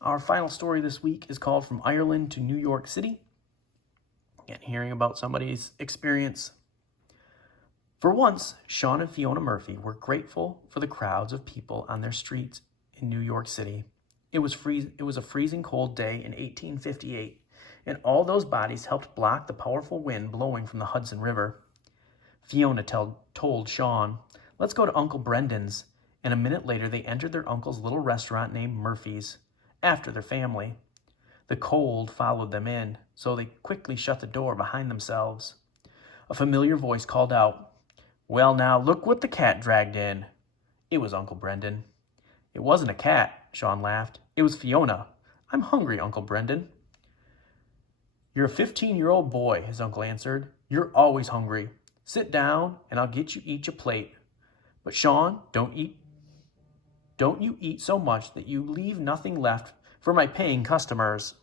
Our final story this week is called From Ireland to New York City. Again, hearing about somebody's experience. For once, Sean and Fiona Murphy were grateful for the crowds of people on their streets in New York City. It was a freezing cold day in 1858, and all those bodies helped block the powerful wind blowing from the Hudson River. Fiona told Sean, "Let's go to Uncle Brendan's," and a minute later they entered their uncle's little restaurant named Murphy's, after their family. The cold followed them in, so they quickly shut the door behind themselves. A familiar voice called out, "Well now, look what the cat dragged in." It was Uncle Brendan. "It wasn't a cat," Sean laughed. "It was Fiona. I'm hungry, Uncle Brendan." "You're a 15-year-old boy," his uncle answered. "You're always hungry. Sit down, and I'll get you each a plate. But Sean, don't you eat so much that you leave nothing left for my paying customers."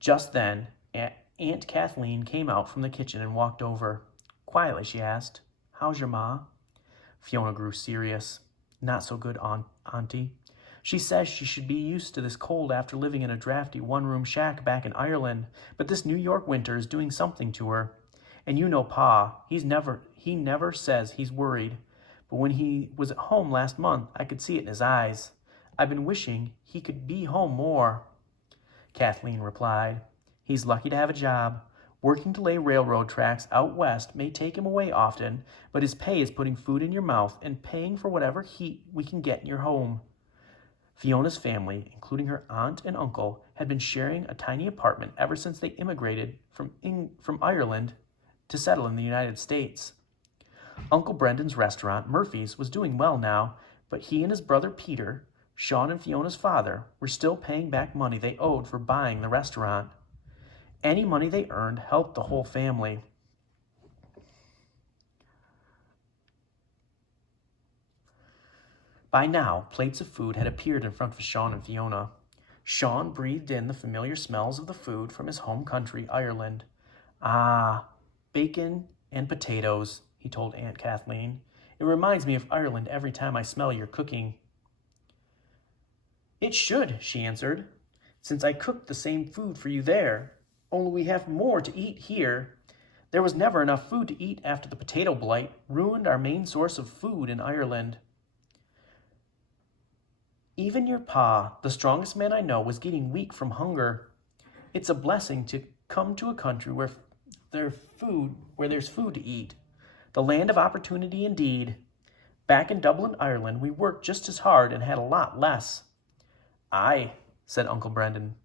Just then, Aunt Kathleen came out from the kitchen and walked over. Quietly, she asked, "How's your ma?" Fiona grew serious. "Not so good, Auntie. She says she should be used to this cold after living in a drafty one-room shack back in Ireland, but this New York winter is doing something to her. And you know Pa, he never says he's worried, but when he was at home last month, I could see it in his eyes. I've been wishing he could be home more." Kathleen replied, "He's lucky to have a job. Working to lay railroad tracks out west may take him away often, but his pay is putting food in your mouth and paying for whatever heat we can get in your home." Fiona's family, including her aunt and uncle, had been sharing a tiny apartment ever since they immigrated from Ireland to settle in the United States. Uncle Brendan's restaurant, Murphy's, was doing well now, but he and his brother Peter, Sean and Fiona's father, were still paying back money they owed for buying the restaurant. Any money they earned helped the whole family. By now, plates of food had appeared in front of Sean and Fiona. Sean breathed in the familiar smells of the food from his home country, Ireland. "Ah, bacon and potatoes," he told Aunt Kathleen. "It reminds me of Ireland every time I smell your cooking." "It should," she answered, "since I cooked the same food for you there. Only we have more to eat here. There was never enough food to eat after the potato blight ruined our main source of food in Ireland. Even your pa, the strongest man I know, was getting weak from hunger. It's a blessing to come to a country where there's food to eat. The land of opportunity indeed. Back in Dublin, Ireland, we worked just as hard and had a lot less." "Aye," said Uncle Brendan.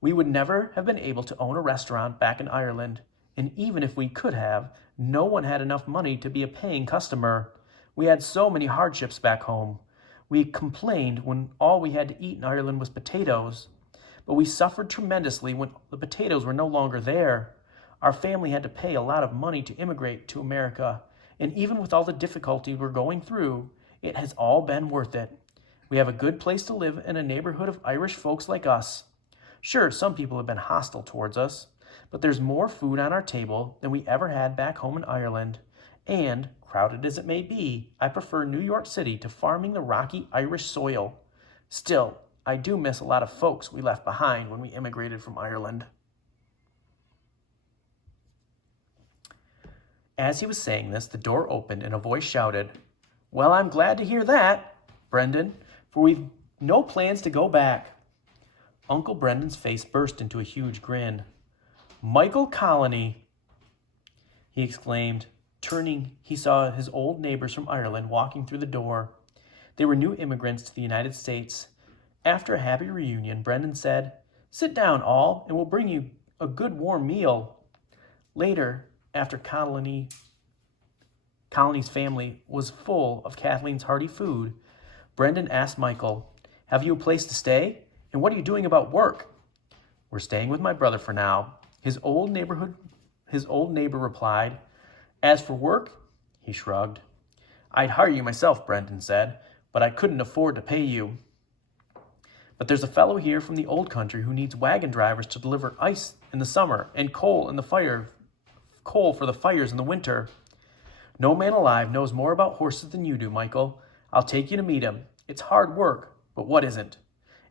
"We would never have been able to own a restaurant back in Ireland, and even if we could have, no one had enough money to be a paying customer. We had so many hardships back home. We complained when all we had to eat in Ireland was potatoes, but we suffered tremendously when the potatoes were no longer there. Our family had to pay a lot of money to immigrate to America, and even with all the difficulty we're going through, it has all been worth it. We have a good place to live in a neighborhood of Irish folks like us. Sure, some people have been hostile towards us, but there's more food on our table than we ever had back home in Ireland. And, crowded as it may be, I prefer New York City to farming the rocky Irish soil. Still, I do miss a lot of folks we left behind when we immigrated from Ireland." As he was saying this, the door opened and a voice shouted, "Well, I'm glad to hear that, Brendan, for we've no plans to go back." Uncle Brendan's face burst into a huge grin. "Michael Colony," he exclaimed. Turning, he saw his old neighbors from Ireland walking through the door. They were new immigrants to the United States. After a happy reunion, Brendan said, "Sit down, all, and we'll bring you a good warm meal." Later, after Colony's family was full of Kathleen's hearty food, Brendan asked Michael, "Have you a place to stay? And what are you doing about work?" "We're staying with my brother for now," his old neighbor replied. "As for work," he shrugged. "I'd hire you myself," Brendan said, "but I couldn't afford to pay you. But there's a fellow here from the old country who needs wagon drivers to deliver ice in the summer and coal for the fires in the winter." No man alive knows more about horses than you do, Michael. I'll take you to meet him. It's hard work, but what isn't?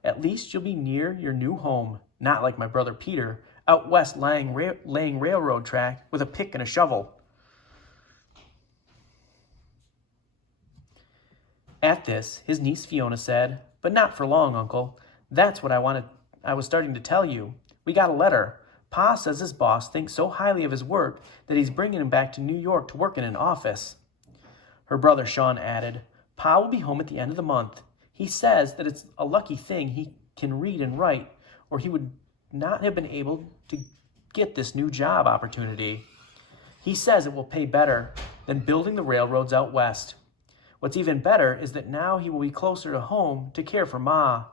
At least you'll be near your new home, not like my brother Peter, out west laying railroad track with a pick and a shovel. At this, his niece Fiona said, "But not for long, Uncle. That's what I was starting to tell you. We got a letter. Pa says his boss thinks so highly of his work that he's bringing him back to New York to work in an office." Her brother Sean added, "Pa will be home at the end of the month. He says that it's a lucky thing he can read and write, or he would not have been able to get this new job opportunity. He says it will pay better than building the railroads out west. What's even better is that now he will be closer to home to care for Ma.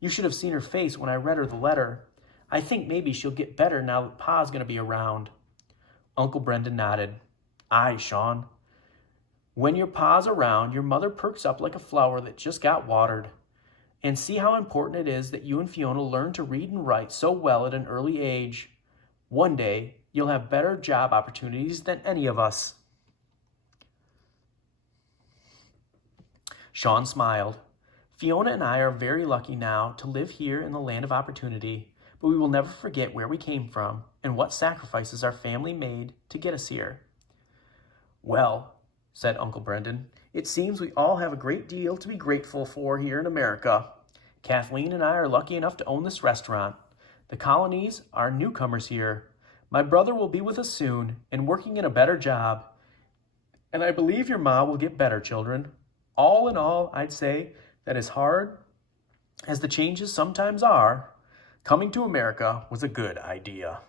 You should have seen her face when I read her the letter. I think maybe she'll get better now that Pa's going to be around." Uncle Brendan nodded. "Aye, Sean. When your pa's around, your mother perks up like a flower that just got watered. And see how important it is that you and Fiona learn to read and write so well at an early age. One day, you'll have better job opportunities than any of us." Sean smiled. "Fiona and I are very lucky now to live here in the land of opportunity, but we will never forget where we came from and what sacrifices our family made to get us here." "Well," said Uncle Brendan, "it seems we all have a great deal to be grateful for here in America. Kathleen and I are lucky enough to own this restaurant. The Colonies are newcomers here. My brother will be with us soon and working in a better job. And I believe your ma will get better, children. All in all, I'd say that as hard as the changes sometimes are, coming to America was a good idea."